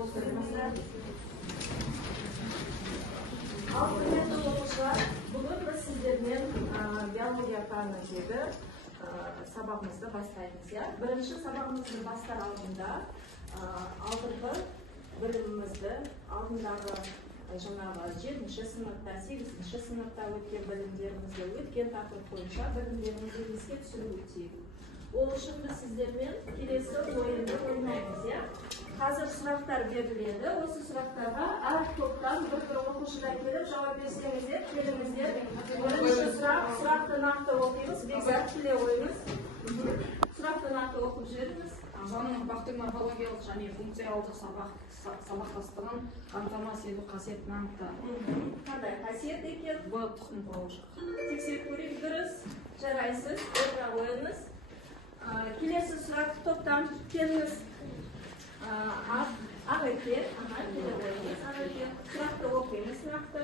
Al құрметті оқушылар, бүгін біз сіздермен биология пәніндегі сабағымызды бастаймыз. Бірінші сабағымызды бастар алдында алдыңғы білімімізді, алдындағы жаңағы 7-ші сыныпта, 8-ші сыныпта өткен білімдерімізді, өткен тақырып бойынша білімдерімізді еске түсіріп өтейік. Ол үшін біз сіздермен келесі ойынды ойнаймыз. Қазір сұрақтар беріледі. Осы сұрақтарға әр топтан бір оқушыдан келіп жауап берсеңіздер, келіңіздер. Бірінші сұрақты нақты оқимыз, Бекзат тіле ойыңыз. Сұрақты нақты оқып жіберіңіз. Ағзаның бақтың морфологиялық және функциялық сабақтастығын қамтамасыз ету қасиетін анықтады. Қандай қасиет екен? Б. Тұқым қуалаушылық. Тексеріп көрейік, дұрыс. Жарайсыз, отыра қойыңыз. Келесі сұрақты топтан келіңіз. Ағеке, келе қойыңыз. Ағеке, сұрақты оқимыз, сұрақты.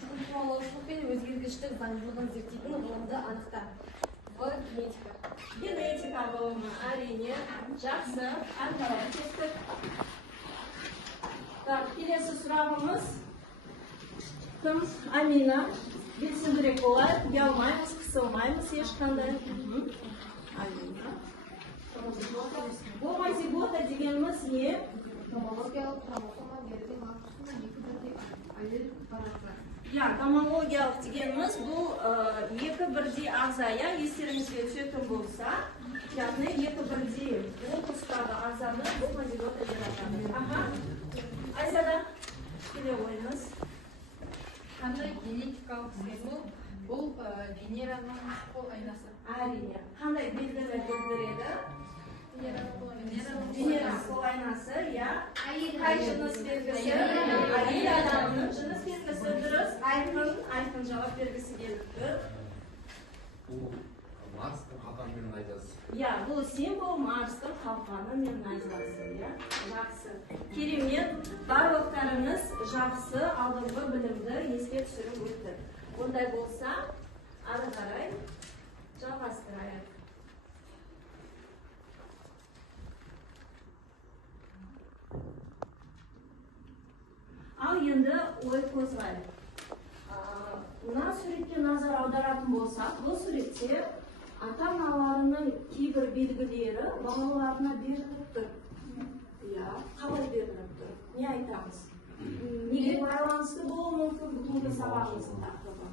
Тұқым қуалаушылық пен өзгергіштік заңдылығын зерттейтін ғылымды анықта. В. Генетика. Генетика ғылымы, әрине, жақсы, әртарап кеттік. Келесі сұрағымыз кім? Амина. Белсендірек болайық, ұялмаймыз, қысылмаймыз, ешқандай. Амина. Гомозигота дегеніміз не? Гомологиялық хромосома берілген ақышына екі бірдей аллель барады. Гомологиялық дегеніміз бұл екі бірдей ағза. Естеріңізге түсетін болса, яғни екі бірдей бұл тұстағы ағзаны гомозигота деп атайды. Айсада, келе ойыңыз. Қандай генетикалық символ бұл Венераның қол айнасы? Әрине. Қандай белгіні білдіреді? Венераның қол айнасы, қай жыныс белгісі? Әйел адамның жыныс белгісі, дұрыс. Айқын жауап бергісі келіп тұр. Бұл Марстың қалқанымен найзасы. Бұл символ Марстың қалқанымен найзасы. Жақсы. Керемет, барлықтарыңыз жақсы алдыңғы білімді еске түсіріп өтті. Ондай болса, ары қарай жалғастырайық. Ал енді ой қозғайық. Мына суретке назар аударатын болсақ, бұл суретте ата-аналарының кейбір белгілері балаларына беріліп тұр. Қалай беріліп тұр? Не айтамыз? Неге байланысты болуы мүмкін бүгінгі сабағымыздың тақырыбы?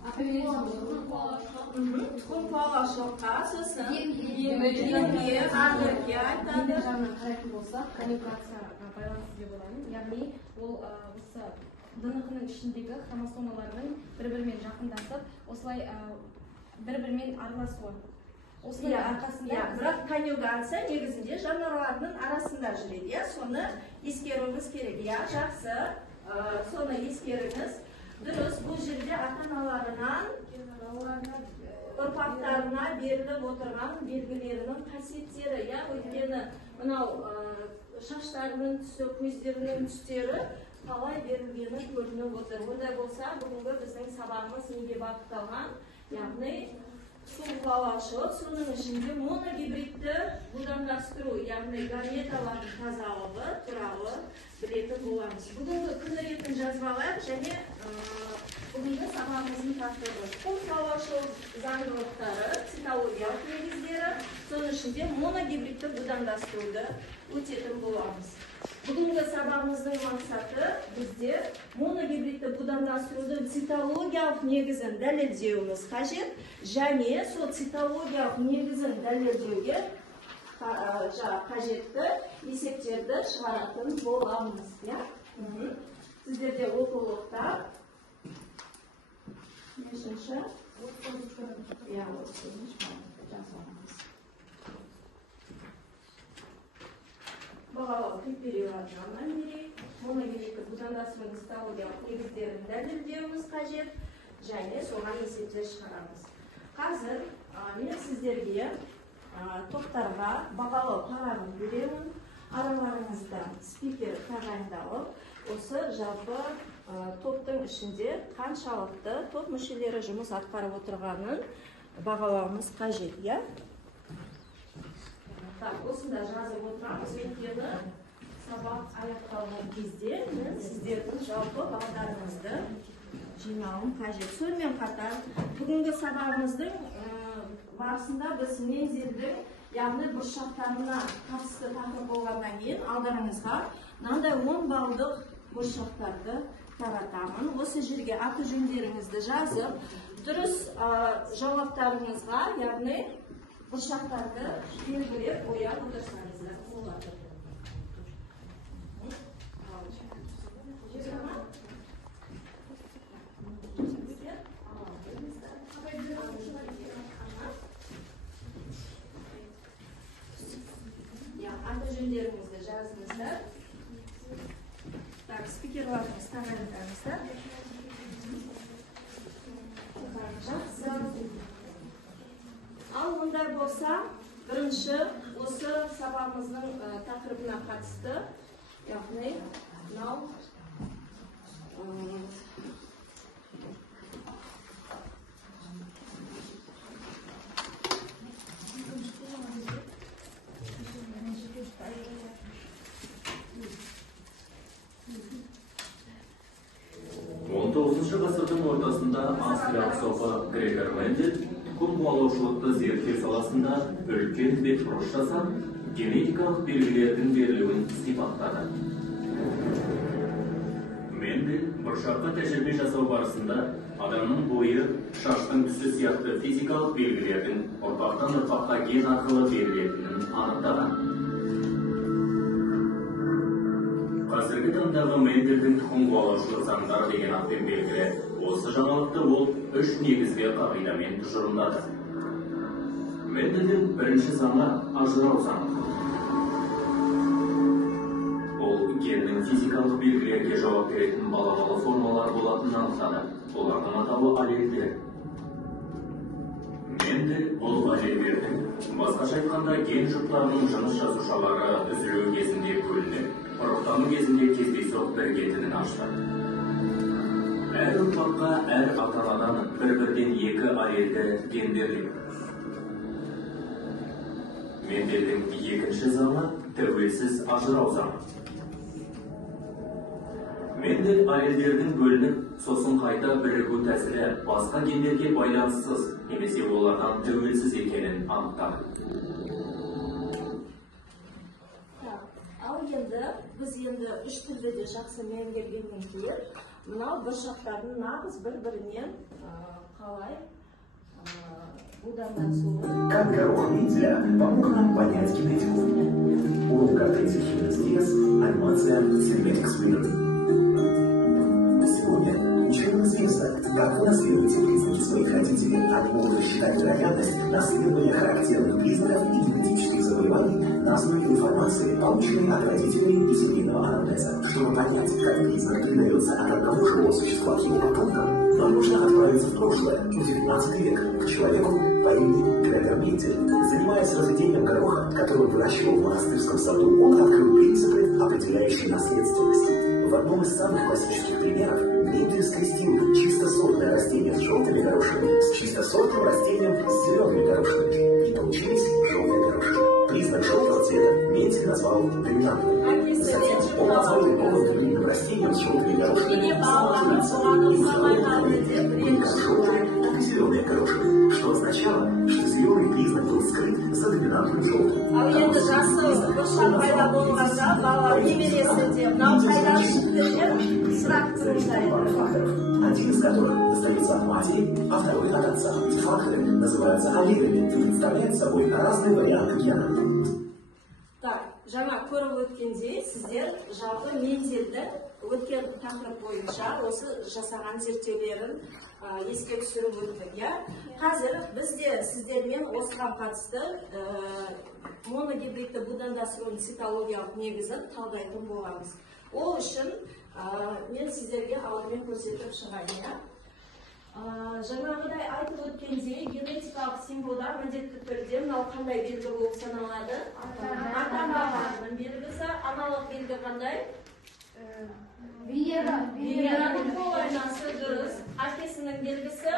Тұқым қуалаушылыққа, сосын емге, ағерге айтады. Жағынан қарайтын болсақ, коммуникацияға байланысты деп ойлаймын. Яғни ол осы ДНК-ның ішіндегі хромосомаларының бір-бірімен жақындасып, осылай бір-бірімен араласуы. Осының арқасында бірақ конъюгация негізінде жануарлардың арасында жүреді. Соны ескеруіңіз керек. Жақсы, соны ескеріңіз. Дұрыс, бұл жерде ата-аналарынан ұрпақтарына беріліп отырған белгілерінің қасиеттері. Өйткені мынау шаштарының түсі, көздерінің түстері қалай берілгені көрініп отыр. Ондай болса, бүгінгі біздің сабағымыз неге бағытталған? Яғни тұқым қуалаушылық, соның ішінде моногибридті будандастыру, яғни гаметалардың тазалығы туралы білетін боламыз. Бүгінгі күн ретін жазып алайық және бүгінгі сабағымыздың тақырыбы тұқым қуалаушылық заңдылықтары, цитологиялық негіздері, соның ішінде моногибридті будандастыруды өтетін боламыз. Бүгінгі сабағымыздың мақсаты бізде моногибридті будандастырудың цитологиялық негізін дәлелдеуіміз қажет, және сол цитологиялық негізін дәлелдеуге қажетті есептерді шығаратын боламыз. Сіздерде оқулықтар нешінші? Бағалау критерийлерін намерей, моногибридті будандастырудың цитологиялық негіздерін дәлелдеуіміз қажет, және соған есептер шығарамыз. Қазір мен сіздерге топтарға бағалау парағын беремін. Араларыңызда спикер тағайындалып, осы жалпы топтың ішінде қаншалықты топ мүшелері жұмыс атқарып отырғанын бағалауымыз қажет. Осында жазып отырамыз, өйткені сабақ аяқталған кезде мен сіздердің жалпы бағдарыңызды жинауым қажет. Сонымен қатар бүгінгі сабағымыздың барысында біз мезгілдің яғни бұршақтарына қатысты тақырып болғаннан кейін алдарыңызға мынандай 10 балдық бұршақтарды таратамын. Осы жерге аты жөндеріңізді жазып, дұрыс жауаптарыңызға, яғни бұршақтарды белгілеп қоя отырсаңыздар болады. Аты жөндеріңізді жазыңыздар. Так, спикерларымыз тағайындаңыздар. Жақсы. Ал мұндай болса, бірінші осы сабағымыздың тақырыбына қатысты, яғни мынау ғасырдың ортасында австриялық сопы Грегор Мендель тұқым қуалаушылықты зерттеу саласында үлкен бетбұрыс жасап, генетикалық белгілердің берілуін сипаттады. Мендель бұршаққа тәжірибе жасау барысында адамның бойы, шаштың түсі сияқты физикалық белгілердің ұрпақтан ұрпаққа ген арқылы берілетінін анықтаған. Қазіргі таңдағы Мендельдің тұқым қуалаушылық заңдары деген атпен белгілі, осы жаңалықты ол 3 негізгі қағидамен тұжырымдады. Мендельдің бірінші заңы ажырау заңы. Ол геннің физикалық белгілерге жауап беретін баламалы формалар болатынын анықтады. Олардың атауы аллельдер. Мендель бұл аллельдердің, басқаша айтқанда ген жұптарының жыныс жасушалары үзілу кезінде бөлініп, ұрықтану кезінде кездейсоқ бірігетінін ашты. Әр ұрпаққа, әр ата-анадан бір-бірден 2 аллельді ген беріледі. Мендельдің екінші заңы тәуелсіз ажырау заңы. Мендель аллельдердің бөлініп, сосын қайта бірігу тәсілі басқа гендерге байланыссыз, немесе олардан тәуелсіз екенін анықтады. Ал енді біз енді 3 тілді де жақсы меңгергеннен кейін, мынау бұршақтардың нағыз бір-бірінен қалай будандасуы. Как горох Менделя помог нам понять генетику. Урок картинки Химнес, анимация, сегмент эксперимент. Сегодня ученым известно, как вы наследуете признаки своих родителей. Они могут рассчитать вероятность наследования характерных признаков и генетических заболеваний на основе информации, полученной от родителей и семейного анамнеза. Чтобы понять, как признак передается от одного живого существа к его потомкам, нам нужно отправиться в прошлое, в 19 век, к человеку по имени Грегор Мендель. Занимаясь разведением гороха, который он выращивал в монастырском саду, он открыл принципы, определяющие наследственность. В одном из самых классических примеров Мендель скрестил чистосортное растение с желтыми горошинами с чистосортным растением с зелеными горошинами. И получились желтые горошины. Признак желтого цвета Мендель назвал доминантным. Затем он назвал его длинным растением с желтыми горошинами как и зеленые горошины, что означало, что зеленый признак был скрыт за доминантным желтым. Один из которых достается от матери, а второй от отца. Факторы называются аллелями и представляют собой разные варианты гена. Так, жаңа көріп өткендей, сіздер жалпы Мендельдің өткен тақырып бойынша осы жасаған зерттеулерін еске түсіріп өттік. Қазір бізде сіздермен осыған қатысты моногибридті будандастырудың цитологиялық негізін талдайтын боламыз. Ол үшін мен сіздерге алдымен көрсетіп шығайын. Жаңағыдай айтып өткендей, генетикалық символдар міндетті түрде мынау қандай белгі болып саналады? Ата-ананың белгісі, аналық белгі қандай? Венераның қол айнасы дұрыс. Әкесінің белгісі?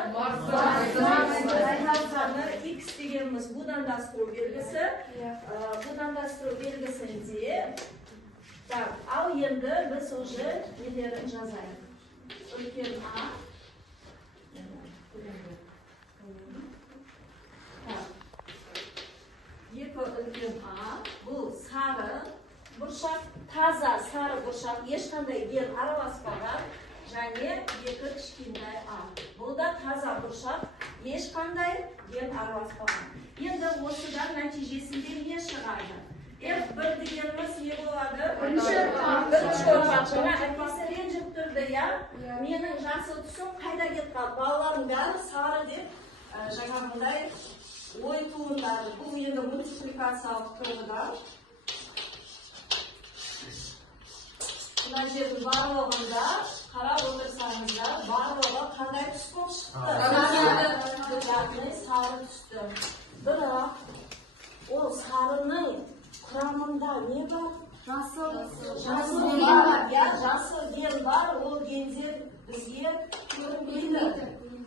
X дегеніміз будандастыру белгісі. Будандастыру белгісінде Так, ал енді біз уже нелерін жазайық. Үлкен А. Екі үлкен А. Бұл сары бұршақ, таза сары бұршақ, ешқандай ген араласпаған, және екі кішкентай А. Бұл да таза бұршақ, ешқандай ген араласпаған. Енді осыдан нәтижесінде не шығады? Бір дегеніміз не болады? Бірінші ұрпақ. Жаңа әкесі ренжіп тұрды, я? Менің жасыл түсім қайда кеткен? Балалардың бәрі сары деп жаңағындай ой туындады. Бұл енді мультипликациялық тұрғыдан. Мына жердің барлығында қарап отырсаңыздар, барлығы қандай түс болып шықты? Яғни сары түсті. Бірақ ол сарының құрамында не бар? Жасыл бар. Жасыл ген бар, ол гендер бізге көрінбейді.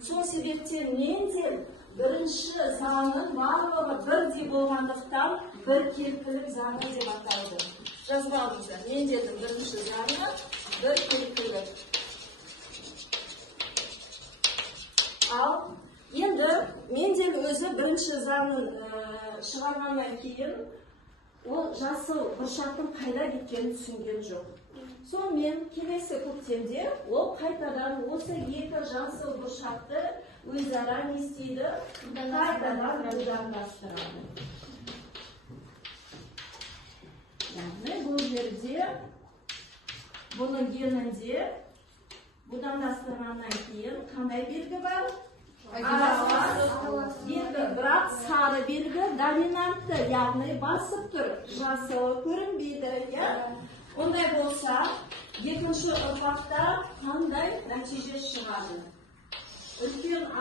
Сол себептен менде бірінші заңның барлығы бірдей болғандықтан біркелкілік заңы деп аталды. Жазып алыңыздар. Мендердің бірінші заңы біркелкілік. Ал енді мендегі өзі бірінші заңын шығарғаннан кейін ол жасыл бұршақтың қайда кеткенін түсінген жоқ. Сонымен келесі көктемде ол қайтадан осы екі жасыл бұршақты өзара не істейді? Қайтадан будандастырады. Яғни бұл жерде бұның генінде будандастырғаннан кейін қандай белгі бар? Белгі, бірақ сары белгі доминантты, яғни басып тұр. Жасылы көрінбейді. Ондай болса, екінші ұрпақта қандай нәтиже шығады? Үлкен А,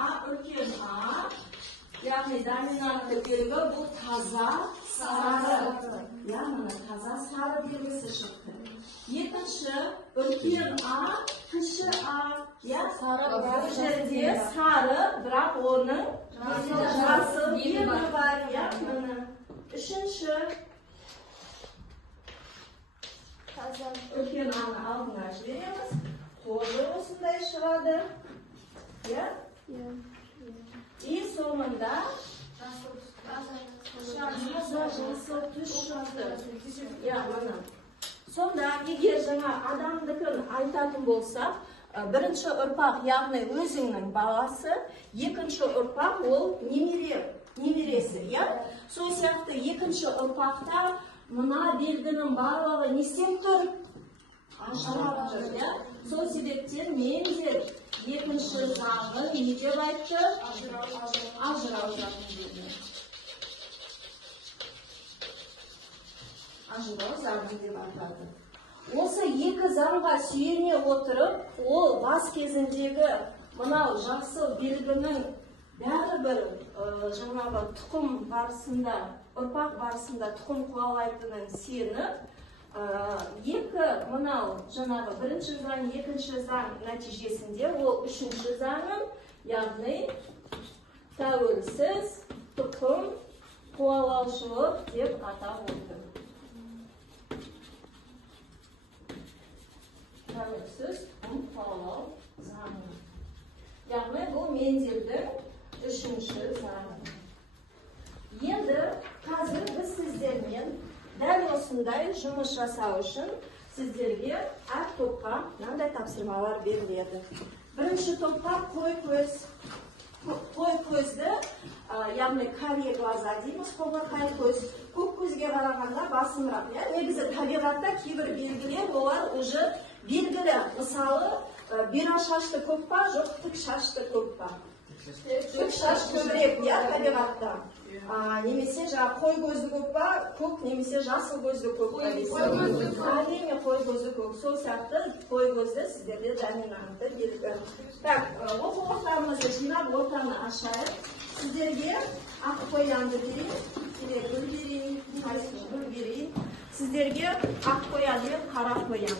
яғни доминантты белгі бұл таза сары. Яғни таза сары белгісі шықты. Екінші, үлкен А, кіші А. Бұл жерде сары, бірақ оның жасыл белгі бар. Үшінші, үлкен Аны алдына жібереміз. Тоже осындай шығады. И соңында жасыл түс шықты. Сонда егер жаңа адамдыкін айтатын болсақ, бірінші ұрпақ, яғни өзіңнің баласы, екінші ұрпақ ол немересі. Сол сияқты екінші ұрпақта мына белгінің барлығы не істеп тұр? Ажырап тұр. Сол себептен мендер екінші заңы не деп айтты? Ажырау заңы деді. Ажырау заңы деп атады. Осы екі заңға сүйене отырып, ол бас кезіндегі мынау жасыл белгінің бәрібір жаңағы тұқым барысында, ұрпақ барысында тұқым қуалайтынын сеніп, екі мынау жаңағы бірінші заң, екінші заң нәтижесінде ол үшінші заңын, яғни тәуелсіз тұқым қуалаушылық деп атап отыр. Тәуелсіз тұқым қуалау заңы. Яғни бұл Менделдің үшінші заңы. Енді қазір біз сіздермен дәл осындай жұмыс жасау үшін сіздерге әр топқа мынандай тапсырмалар беріледі. Бірінші топқа қой көзді, яғни карие глаза дейміз, қоңырқай көз, көк көзге қарағанда басымырақ. Негізі табиғатта кейбір белгілер олар уже белгілі. Мысалы, бұйра шашты көп па, жоқ тік шашты көп па? Тік шаш көбірек, табиғатта. Немесе қой көзді көп па, көк, немесе жасыл көзді көп па? Әрине қой көзді көк. Сол сияқты қой көзді сіздерде доминантты белгі. Так, оқулықтарымызды жинап ортаны ашайық. Сіздерге ақ қоянды берейін, гүл берейін. Сіздерге ақ қоян мен қара қоян.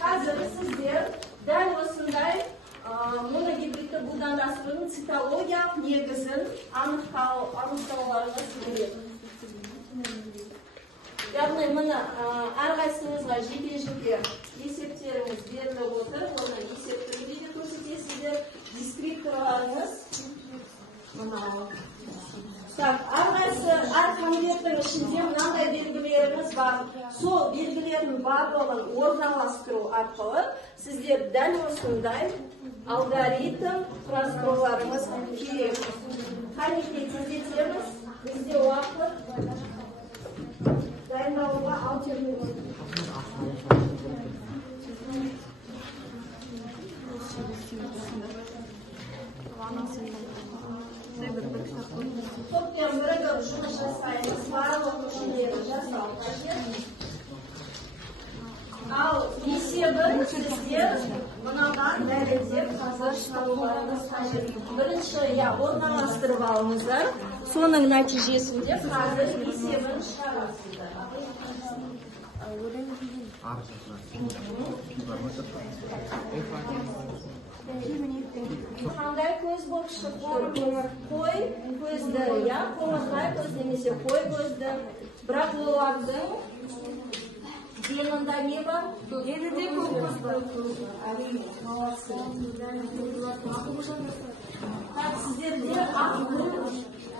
Қазір сіздер дәл осындай моногибридті будандастырудың цитологиялық негізін анықтауларыңыз керек. яғни міне әрқайсыңызға жеке-жеке есептеріңіз беріліп отыр. Оны есепті де көрсетесіздер. Дескрипторларыңыз мынау. Әрқайсы әр конверттің ішінде мынандай белгілеріміз бар. Сол белгілердің барлығын орналастыру арқылы сіздер дәл осындай алгоритм құрастыруларыңыз керек. Қанекей тездетеміз. Бізде уақыт дайындалуға 6 минут. Топпен бірігіп жұмыс жасаймыз. Барлық мүшелерді жасау қажет. Ал есебін сіздер мынадан дәлелдеп қазір шығаруларыңыз қажет. Бірінші орналастырып алыңыздар. Соның нәтижесінде қазір есебін шығарасыздар. Қандай көз болып шыққан? Қой көзді, қоңырқай көз немесе қой көзді. Бірақ олардың денінде не бар? Денінде көз бар. Әрине, молодцы. Так, сіздерде ақ гүл,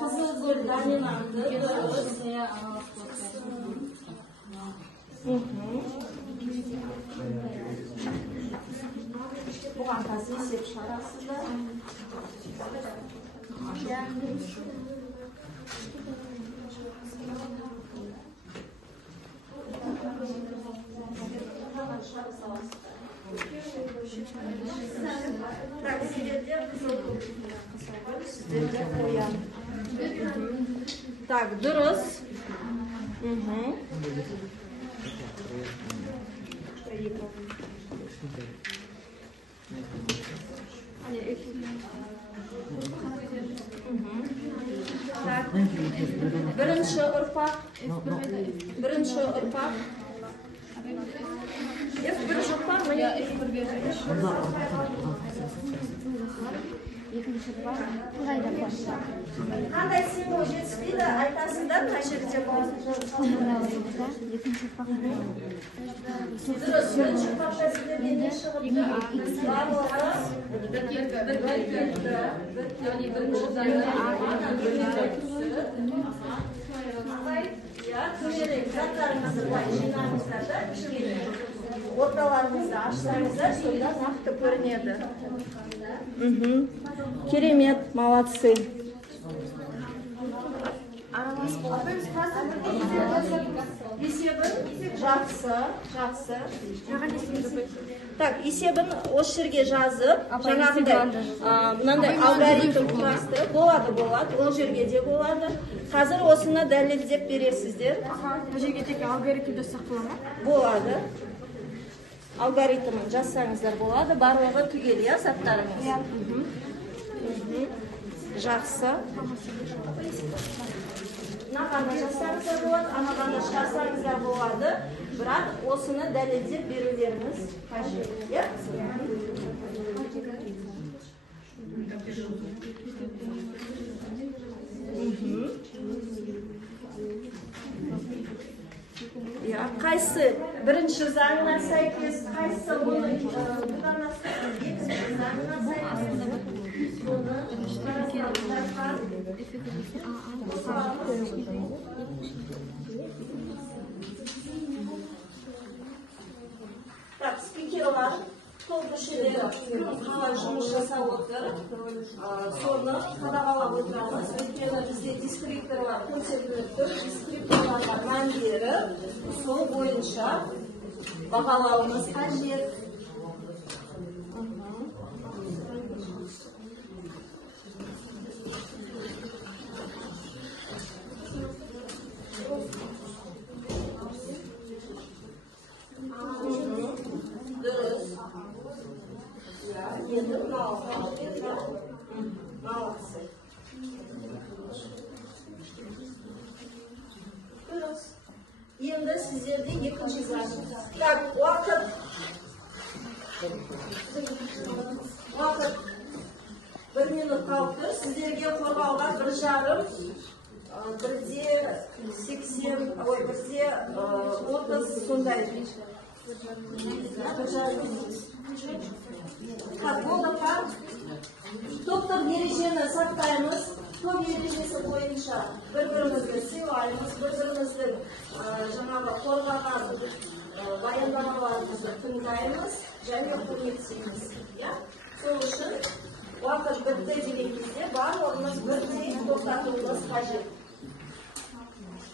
қызыл гүл доминантты. Бұған қазір есеп шығарасыздар. Так, сіздерде қызыл гүл, сіздерде қоян. Так, дұрыс. Бірінші ұрпақ. Бірінші ұрпақ. Бірінші ұрпақ міне. Қандай символ жетіспейді, айтасыңдар, қай жерде болады? Дұрыс, бірінші ұрпақта сіздерге не шығыпты? Барлығы төменірек заттарыңызды жинаңыздар да, орталарыңызды ашсаңыздар, сонда нақты көрінеді. Керемет, молодцы. Есебін жақсы. Так, есебін осы жерге жазып, мынандай алгоритм құрастырып, болады, ол жерге де болады. Қазір осыны дәлелдеп бересіздер. Бұл жерге тек алгоритмді сақтылама? Болады. Алгоритмін жазсаңыздар болады, барлығы түгел, заттарыңыз. Жақсы. Мынағаны жазсаңыздар болады, анағаны шығарсаңыздар болады, бірақ осыны дәлелдеп берулеріңіз қажет. Қайсы бірінші заңына сәйкес, қайсы бұдан екінші заңына сәйкес. Так, спикерлар, топ мүшелері қалай жұмыс жасап отыр, соны қадағалап отырамыз. Өйткені бізде дескрипторлар көрсетіліп тұр, дескрипторларға мән беріп, сол бойынша бағалауымыз қажет. Дұрыс. Енді молодцы. Дұрыс. Енді сіздерде екінші заң. Так, уақыт. Бір минут қалып тұр. Сіздерге қорғауға 1,5 бірде 80, ой, бірде 30 сондай. Болдыққа топтық ережені сақтаймыз. Топ ережесі бойынша бір-бірімізді сыйлаймыз, бір-біріміздің жаңағы қорғаған баяндамаларымызды тыңдаймыз және құрметтейміз. Сол үшін уақыт бітті деген кезде барлығымыз бірдей тоқтатуымыз қажет.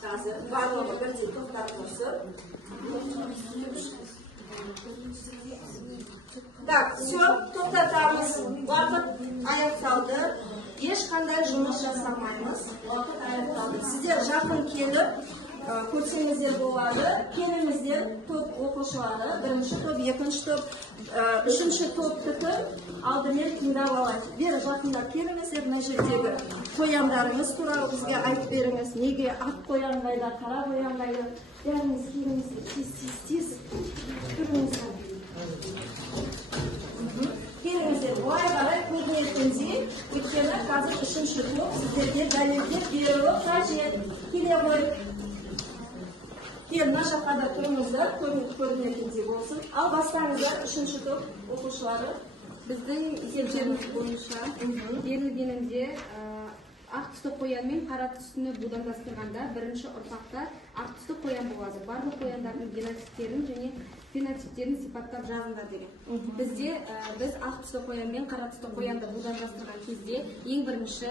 Қазір барлығы бірдей тоқтатылсын. Так, все, тоқтатамыз. Уақыт аяқталды. Ешқандай жұмыс жасамаймыз. Уақыт аяқталды. Сіздер жақын келіп көрсеңіздер болады. Келіңіздер топ оқушылары, бірінші топ, екінші топ, үшінші топтікі алдымен тыңдап алайық. Бері жақындап келіңіздер, мына жердегі қояндарыңыз туралы бізге айтып беріңіз. Неге ақ қоян қайда, қара қоян қайда? Бәріңіз келіңіздер, тез көріңіздер. Келіңіздер, бұлай қарай көрінетіндей, өйткені қазір үшінші топ сіздерге дәлелдеп беруі қажет. Келе ғой. Мына жаққа да тұрыңыздар, көрінетіндей болсын. Ал бастаңыздар, үшінші топ оқушылары. Біздің есептеріміз бойынша берілгенінде ақ түсті қоян мен қара түсіні будандастырғанда бірінші ұрпақта ақ түсті қоян болады. Барлық қояндардың генотиптерін және фенотиптерін сипаттап жазыңдар деген. Біз ақ түсті қоян мен қара түсті қоянды будандастырған кезде ең бірінші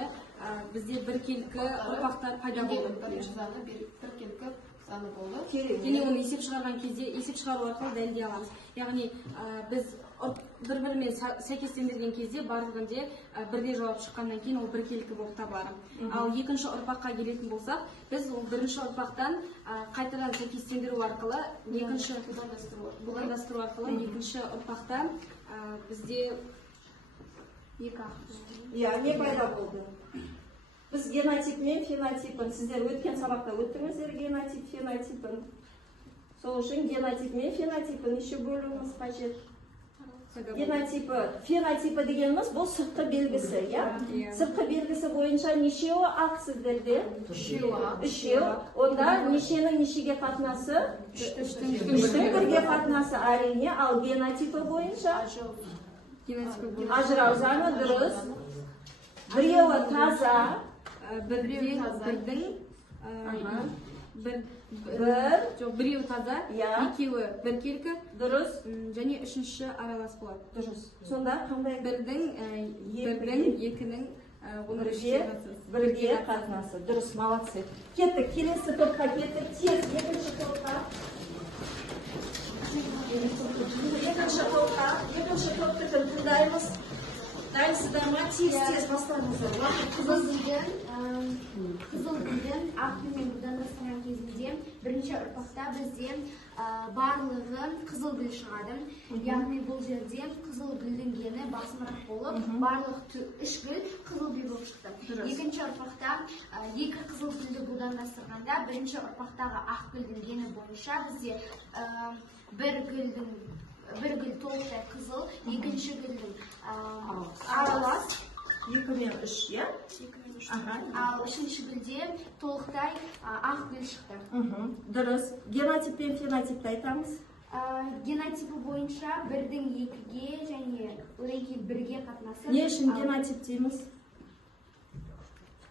бізде біркелкі ұрпақтар пайда болды. Бірінші заңы біркелкі заңы болды. Және оны есеп шығарған кезде, есеп шығару арқылы дәлелдей аламыз. Яғни біз бір-бірімен сәйкестендірген кезде барлығында бірдей жауап шыққаннан кейін ол біркелкі болып табылады. Ал екінші ұрпаққа келетін болсақ, біз ол бірінші ұрпақтан қайтадан сәйкестендіру арқылы, будандастыру арқылы екінші ұрпақта бізде екі ақ. Не пайда болды? Біз генотип мен фенотипін, сіздер өткен сабақта өттіңіздер генотип, фенотипін. Сол үшін генотип мен фенотипін еще бөлуіміз қажет. Фенотипі дегеніміз бұл сыртқы белгісі, сыртқы белгісі бойынша нешеуі ақ сіздерде? Үшеу. Онда нешенің нешеге қатынасы? Үштің бірге қатынасы әрине, ал генотипі бойынша ажырау заңы дұрыс. Біреуі таза, біреуі таза, екеуі біркелкі, дұрыс, және үшінші аралас болады. Дұрыс. Сонда қандай? Бірдің, екінің, бірге қатынасы. Дұрыс, молодцы. Кеттік, келесі топқа кеттік, тез екінші топқа. Екінші топты тыңдаймыз. Дайынсыздар ма? Тез бастаңыздар. Қызыл гүлдің ақ гүлмен будандастырған кезінде бірінші ұрпақта бізде барлығы қызыл гүл шығады. Яғни бұл жерде қызыл гүлдің гені басымырақ болып, барлық үш гүл қызыл гүл болып шықты. Екінші ұрпақта екі қызыл гүлді будандастырғанда бірінші ұрпақтағы ақ гүлдің гені бойынша бізде бір гүл толықтай қызыл, екінші гүлдің аралас. 2 мен 3, Ал үшінші гүлде толықтай ақ гүл шықты. Дұрыс. Генотип пен фенотипті айтамыз. Генотипі бойынша бірдің екіге және одан кейін бірге қатынасы. Не үшін генотип дейміз?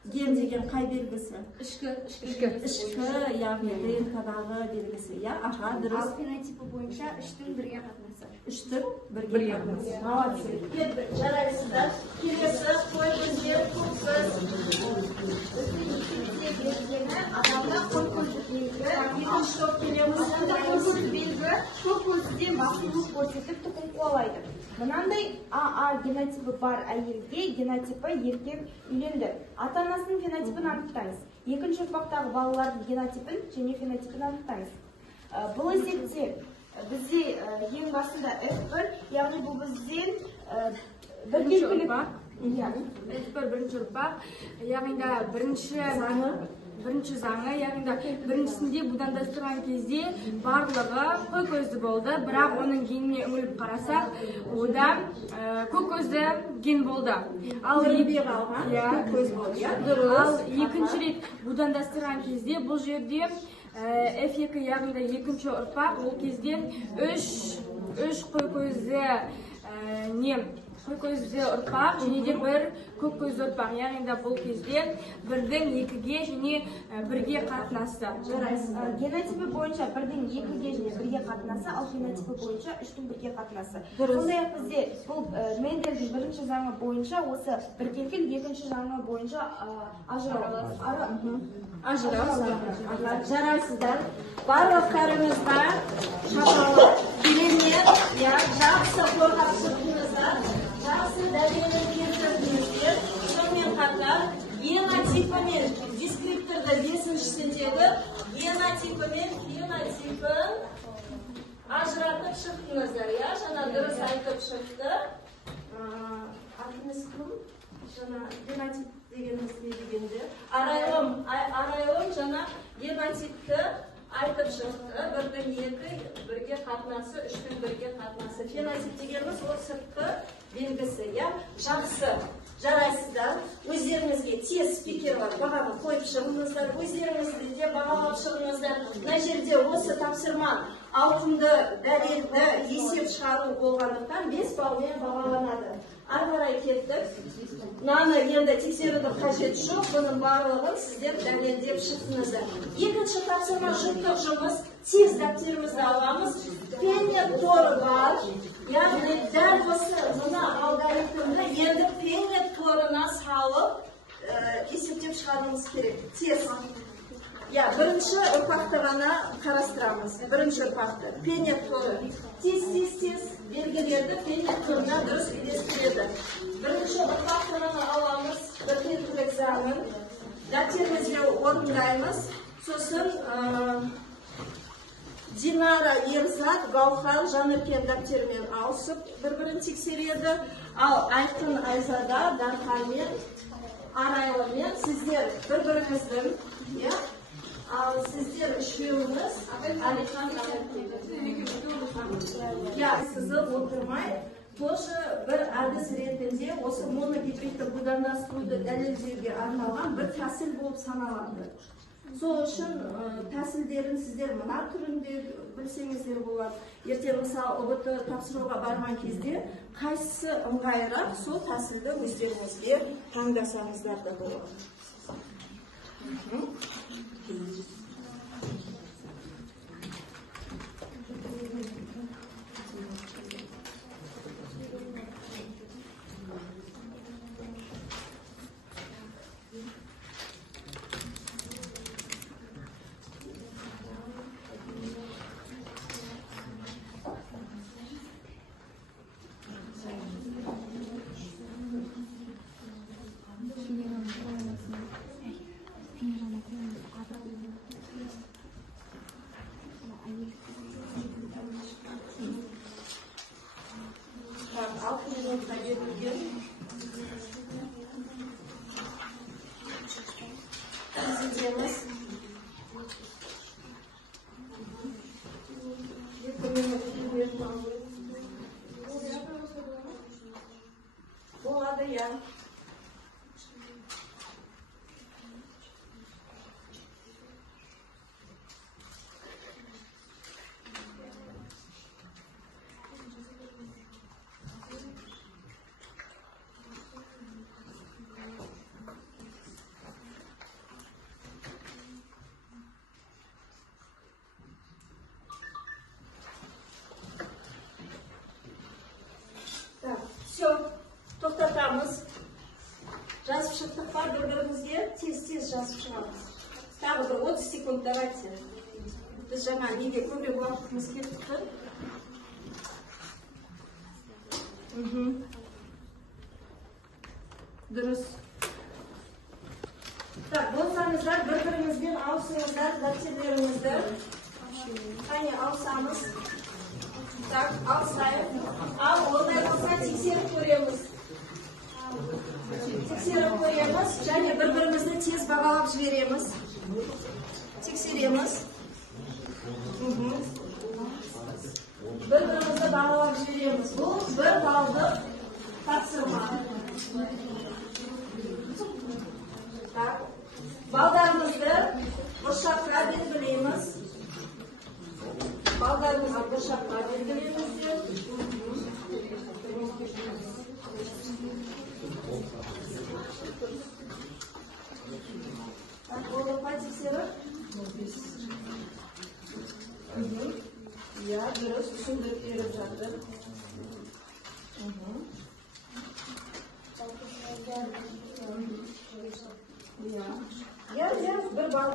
Ген деген қай белгісі? Ішкі, яғни ДНК-дағы белгісі. Дұрыс. Ал фенотипі бойынша үштің бірге қатынасы. Үштің бірге қатынасы. Молодцы. Жарайсыздар. Келесі қой көздер көксіз. Адамда қой көзі белгі. Екінші топ келеміз. Қой көзі белгі көп көзден басымдылық көрсетіп тұқым қуалайды. Мынандай АА генотипі бар әйелге генотипі еркек үйленді. Ата-анасының фенотипін анықтаңыз. Екінші ұрпақтағы балалардың генотипін және фенотипін анықтаңыз. Бұл есепте бізде ең басында F1, яғни бұл бізде бірінші ұрпақ. бірінші ұрпақ, яғни бірінші бірінші заңы, яғни біріншісінде будандастырған кезде барлығы қой көзді болды, бірақ оның геніне үңіліп қарасақ, ода көк көзді ген болды. Ал екінші рет будандастырған кезде бұл жерде F2, яғни екінші ұрпақ, ол кезде үш қой көзді ұрпақ және де бір көк көзді ұрпақ, яғни бұл кезде бірдің екіге және бірге қатынасы. Генотипі бойынша бірдің екіге және бірге қатынасы, ал фенотипі бойынша үштің бірге қатынасы. Сондай-ақ бізде бұл Мендельдің бірінші заңы бойынша осы біркелкі, екінші заңы бойынша Жарайсыздар. Барлықтарыңызға шапалақ, керемет, жақсы қорғап шықтыңыздар. Жақсы дәлелін келтірдіңіздер. Сонымен қатар генотипі мен дескрипторды 5-шісіндегі генотипі мен фенотипін ажыратып шықтыңыздар. Жаңа дұрыс айтып шықты. Атыңыз кім? Жаңа генотип дегеніміз не дегенде? Арайлым жаңа генотипті айтып шықты. Бірдің екі, бірге қатынасы, үштің бірге қатынасы. Фенотип дегеніміз ол сыртқы белгісі. Жақсы, жарайсыздар. Өздеріңізге тез спикерлер бағаны қойып шығыңыздар. Өздеріңізді де бағалап шығыңыздар. Мына жерде осы тапсырма ауқымды, дәлелді есеп шығару болғандықтан 5 балмен бағаланады. Ары қарай кеттік. Мынаны енді тексеруді қажет жоқ, бұның барлығын сіздер дәлелдеп шықтыңыздар. Екінші тапсырма жұптық жұмыс. Тез дәптерімізді аламыз. Пенет торы бар. Яғни дәл осы мына алгоритмді енді пенет торына салып есептеп шығаруымыз керек. Тез. Бірінші ұрпақты ғана қарастырамыз. Бірінші ұрпақты. Пенет торы. Тез белгілерді пенет торына дұрыс үйлестіреді. Бірінші ұрпақты ғана аламыз. Біркелкілік заңын. Дәптерімізге орындаймыз. Сосын Динара, Ерзат, Гаухар, Жанеркен дәптермен ауысып бір-бірін тексереді. Ал Айқын, Айзада, Дарханмен, Арайлымен сіздер бір-біріңіздің, ал сіздер үшеуіңіз сызып отырмай, тоже бір әдіс ретінде осы моногибридті будандастыруды дәлелдеуге арналған бір тәсіл болып саналады. Сол үшін тәсілдерін сіздер мына түрінде білсеңіздер болады. Ертең мысалы ұбт тапсыруға барған кезде қайсысы ыңғайырақ, сол тәсілді өздеріңізге таңдасаңыздар да болады. Болады, я. Все, тоқтатамыз. Жазып шықтық бар, бір-бірімізге тез-тез жазып шығамыз. Тағы бір 30 секунд давайте. Біз жаңа неге көбірек уақытымыз кетті. Дұрыс. Так, болсаңыздар, бір-бірімізбен ауысыңыздар, дәптерлеріңізді. Қане, ауысамыз. Так, алсайық. Ал, ондай болса тексеріп көреміз. Тексеріп көреміз, және бір-бірімізді тез бағалап жібереміз. Тексереміз. Bir-birimizni бағалап жібереміз. Бұл бір балдық тапсырма. Балдарымызды бұршаққа белгілейміз. Балдарымызды бұршаққа белгілейміздер. Болды ма тексеріп? Ya, dürüst түсіндіріп беріп жатыр. Я, бір бал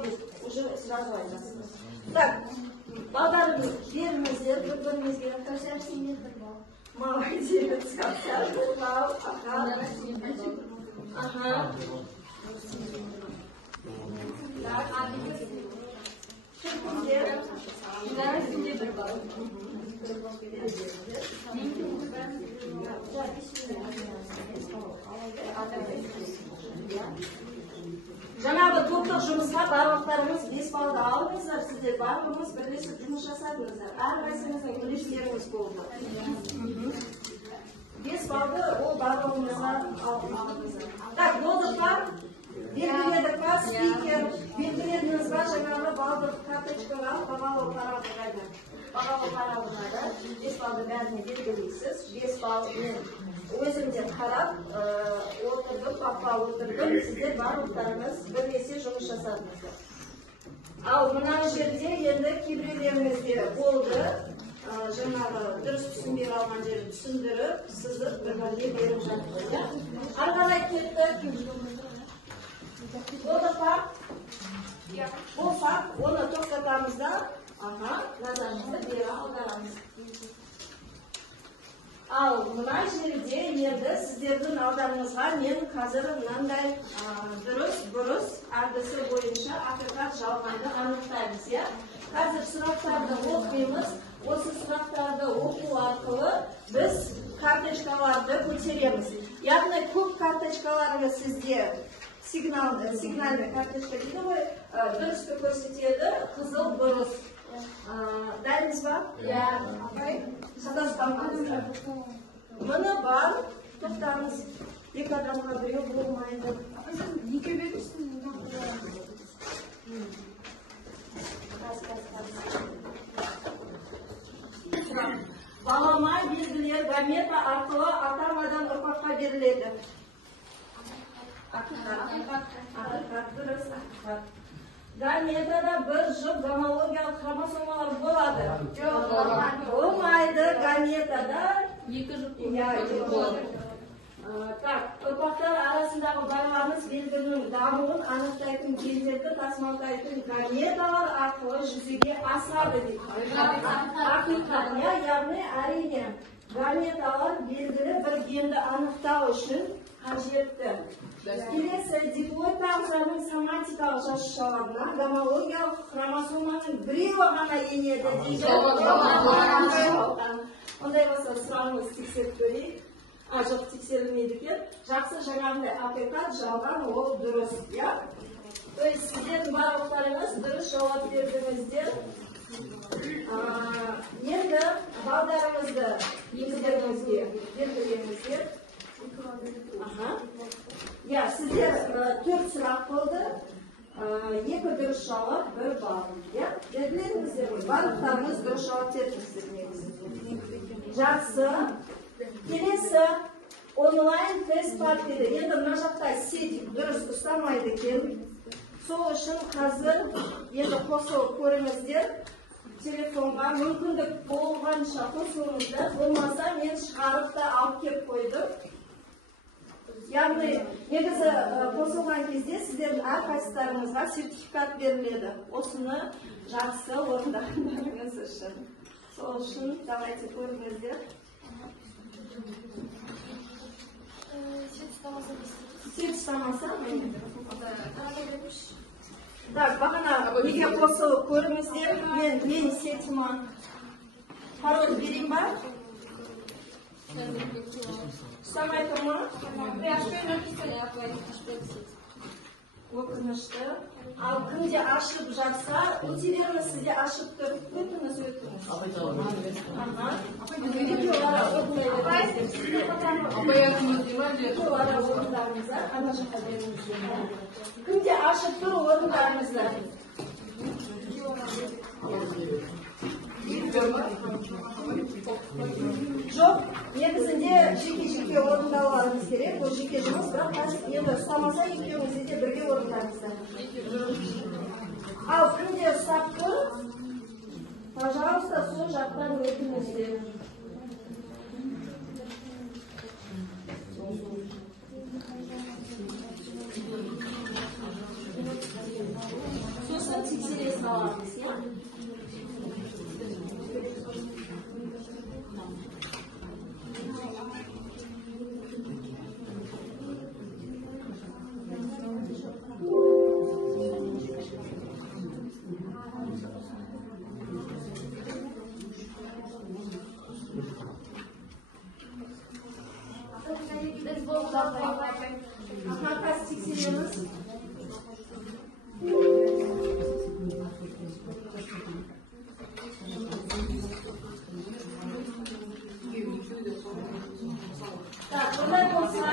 уже сразу айтасыз. Так, балдарымыз беріңіздер, бір-бірімізге. Көрсетсеңдер бір бал. Молодец, Кавказ, бір бал. Ага. Так, Türkümde bir bal. Жаңағы топтық жұмысқа барлықтарыңыз 5 балды алыңыздар, сіздер барлығыңыз бірлесіп жұмыс жасадыңыздар. Әрқайсыңыздың үлестеріңіз болды. 5 балды ол барлығыңызға алдыңыздар. Так, болды па? Белгіледік па, спикер, белгіледіңіз ба, жаңағы балдық карточкаға бағалау парағы қайда? Бағалау парағына да 5 балды бәріне белгілейсіз. 5 бал мен өзімде қарап отырдым, папа отырдым, сіздер барлықтарыңыз бірлесе жұмыс жасадыңыздар. Ал мына жерде енді кейбіреулеріңізде болды, жаңағы дұрыс түсінбей қалған жерін түсіндіріп, сызып бір-бірге беріп жаттыңыздар. Ары қарай кетті. Болды факт? Бұл факт, оны тоқтатамыз да, назарымызды бері аударамыз. Ал мына жерде енді сіздердің алдарыңызға мен қазір мынандай дұрыс, бұрыс әдісі бойынша ақиқат жалғанды анықтаймыз. Қазір сұрақтарды оқимыз. Осы сұрақтарды оқу арқылы біз карточкаларды көтереміз. Яғни көп карточкаларыңыз сізде сигнальный карточка дейді ғой, дұрысты көрсетеді, қызыл бұрыс. Дайыныз ба? Сатаспаңыздар. Мұны бар, тоқтаңыз. Екі адамға біреу болмайды. Екі беріпсің. Балама белгілер гамета арқылы ата-анадан ұрпаққа беріледі. Гаметада бір жұп гомологиялық хромосомалар болады. Болмайды, гаметада екі жұп болады. Так, ұрпақтар арасындағы байланыс белгінің дамуын анықтайтын гендерді тасымалдайтын гаметалар арқылы жүзеге асады дейді. Ақиқат, яғни әрине гаметалар белгілі бір генді анықтау үшін қажетті. Келесі диплоид ағзаның соматикалық жасушаларына гомологиялық хромосоманың біреуі ғана енеді дейді. Ондай болса сұрағыңыз тексеріп көрейік. Жоқ, тексерілмейді екен. Жақсы, жаңағындай ақиқат жалған, ол дұрыс. То есть сіздердің барлықтарыңыз дұрыс жауап бердіңіздер. Енді балдарыңызды еңіздеріңізге белгілеңіздер. Сіздер 4 сұрақ болды. 2 дұрыс жауап, 1 бал. Белгілеңіздер, барлықтарыңыз дұрыс жауап бердіңіздер негізінде. Жақсы. Келесі онлайн тест бар деді. Енді мына жақта сетик дұрыс ұстамайды екен. Сол үшін қазір енді қосылып көріңіздер. Телефонға мүмкіндік болғанша қосылыңыздар. Болмаса мен шығарып та алып келіп қойдым. Яғни негізі қосылған кезде сіздердің әрқайсыларыңызға сертификат беріледі. Осыны жақсы орындағандарыңыз үшін. Сол үшін давайте көріңіздер. Свет ұстамаса? Так, бағана неге қосылып көріңіздер, мен сетіма пароль берейін ба? Ұстамай тұр ма? өкінішті. Ал күнде ашып жатса, өтелеріңіз сізде ашып тұрып, өтіңіз. Күнде ашып тұр орындарыңызда. Жоқ, негізінде жеке орындаларыңыз керек, ол жеке жұмыс, бірақ енді ұстамаса екеуіңізде де бірге орындарыңыздар. Ал күнде ұстап тұр, пожалуйста, сол жақтан өтіңіздер. Сосын тексере саламыз, иә? Makas çekseniyoruz. Так, bunlar olsa.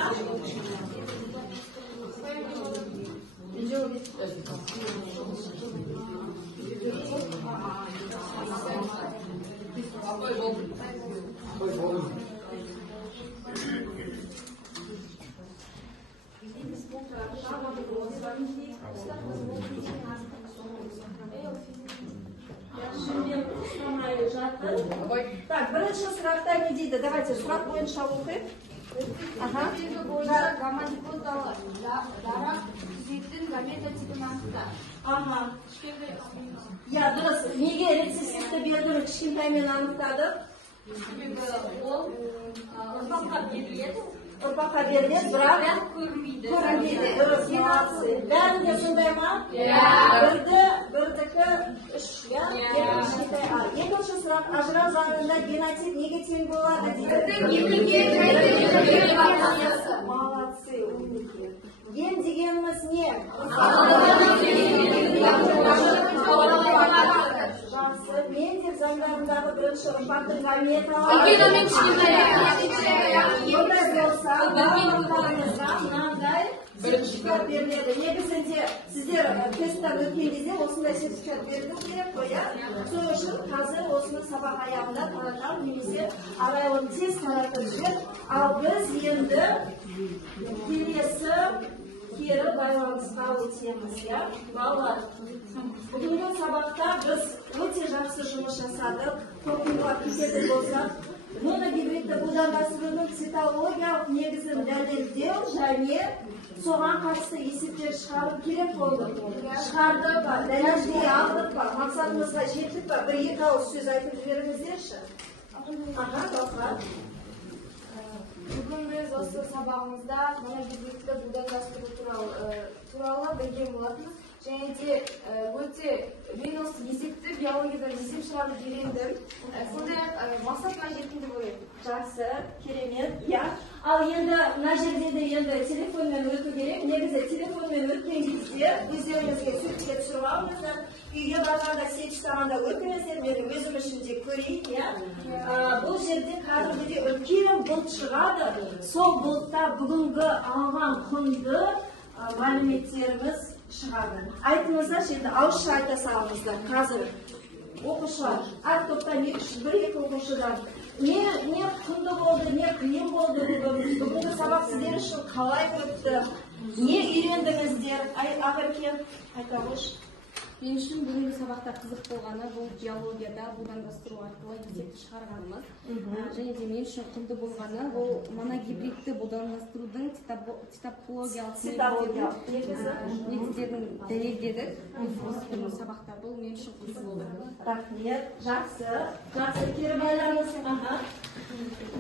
Так, бірінші сұрақта не дейді? Давайте сұрақ бойынша оқайық. Я дұрыс. Неге рецессивті бердім кішкентаймен анықтадық? Ұрпаққа беріледі, бірақ көрінбейді. Дұрыс, молодцы. Бәрінде сондай ма? Бірдікі үш, екінші сұрақ, ажырау заңында генотип неге тең болады дейді? Молодцы, умники. Ген дегеніміз не? Жақсы, Мендел заңдарындағы бірінші ұрпақтың гаметалары. Ондай болса, балаларыңызға мынандай сертификат беріледі. Негізінде сіздер тесттен өткен кезде осындай сертификат берілу керек қой, иә? Сол үшін қазір осыны сабақ аяғында таратам, немесе арайлым тез таратып жүр. Ал біз енді келесі кері байланысқа өтеміз, иә? Балалар, бүгінгі сабақта біз өте жақсы жұмыс жасадық. Қорытындыға кететін болсақ, моногибридті будандастырудың цитологиялық негізін дәлелдеу және соған қатысты есептер шығару керек болды. Шығардық па, дәлелдей алдық па, мақсатымызға жеттік па, бір-екі ауыз сөз айтып жіберіңіздерші. Тоқат. Бүгін біз осы сабағымызда моногибридті будандастыру туралы білген болатынбыз. Және де өте мен осы есепті биологиядан есеп шығарып үйрендім. Сондай-ақ мақсатына жеттім деп ойлаймын. Жақсы, керемет. Ал енді мына жерде де енді телефонмен өту керек. Негізі телефонмен өткен кезде өздеріңізге суретке түсіріп алыңыздар. Үйге барғанда сен ұстағанда өтіңіздер, мен өзім үшін де көрейін, иә? Бұл жерде кәдімгідей үлкен бұлт шығады. Сол бұлтта бүгінгі алған құнды мәліметтеріміз шығады. Айтыңыздар, енді ауызша айта салыңыздар. Қазір оқушылар, әр топтан бір-екі оқушыдан не құнды болды, не қиын болды бүгінгі сабақ сіздер үшін қалай өтті, не үйрендіңіздер? Ақеркен, айта қойш. Мен үшін бүгінгі сабақта қызық болғаны бұл биологияда будандастыру арқылы есепті шығарғанымыз. Және де мен үшін құнды болғаны бұл моногибридті будандастырудың цитологиялық негіздерін дәлелдедік. Осы сабақта бұл мен үшін қызық болды. Рахмет, жақсы. Кері байланыс.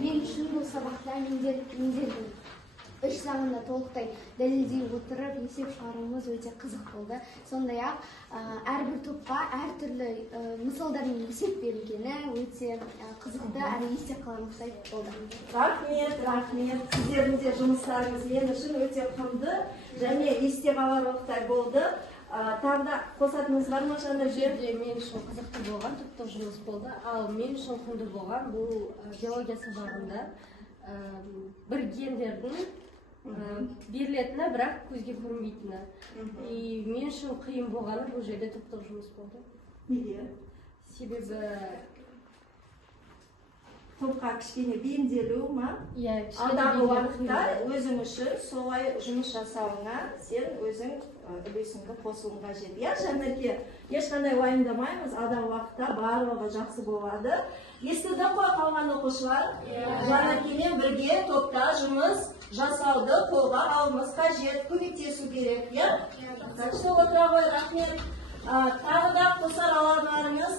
Мен үшін бұл сабақта Менделдің іш заманда толықтай дәлелдей отырып есеп шығаруымыз өте қызық болды. Сондай-ақ әрбір топқа әртүрлі мысалдармен есеп берілгені өте қызықты әрі есте қаларлықтай болды. Рахмет. Сіздердің де жұмыстарыңыз мен үшін өте құнды және есте қаларлықтай болды. Тағы да қосатыныңыз бар ма Жанар? жерде мен үшін қызықты болған топтық жұмыс болды. Ал мен үшін құнды болған бұл биология сабағында бір гендердің берілетіні, бірақ көзге көрінбейтіні. И мен үшін қиын болғаны бұл жерде топтық жұмыс болды. Неге? Себебі топқа кішкене бейімделу ма? кішкене Алдағы уақытта өзің үшін солай жұмыс жасауыңа сен өзің үлесіңді қосуың қажет. Жанерке, ешқандай уайымдамаймыз, алдағы уақытта барлығы жақсы болады. Естіді ғой қалған оқушылар? Жанеркемен бірге топта жұмыс жасауды қолға алуымыз қажет, көмектесу керек, Сол отыра ғой, рахмет. Тағы да қосар аларыңыз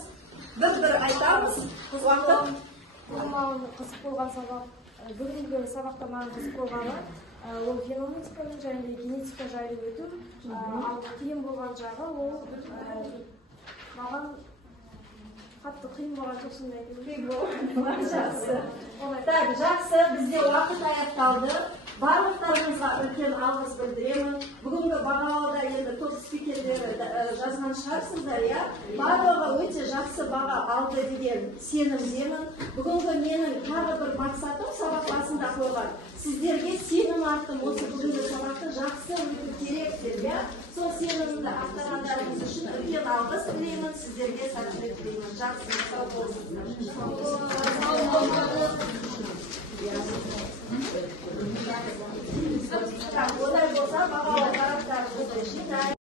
бір айтамыз. Уақыт. Бұл маған қызық болған сабақ, бүгінгі сабақта маған қызық болғаны, ол феномениканың және генетика жайлы өту, ал қиын болған жағы ол маған қатты қиын болған жоқ сондай. Қиын болған жақсы. Жақсы, бізде уақыт аяқталды. Барлықтарыңызға үлкен алғыс білдіремін. Бүгінгі бағалауда енді топ спикерлері жазған шығарсыздар, барлығы өте жақсы баға алды деген сенімдемін. Бүгінгі менің тағы бір мақсатым сабақ басында қойған. Сіздерге сенім арттым, осы бүгінгі сабақты жақсы өту керек деп, сол сенімді ақтағандарыңыз үшін үлкен алғыс тілеймін, сіздерге сәттілік тілеймін. Жақсы, сау болыңыздар.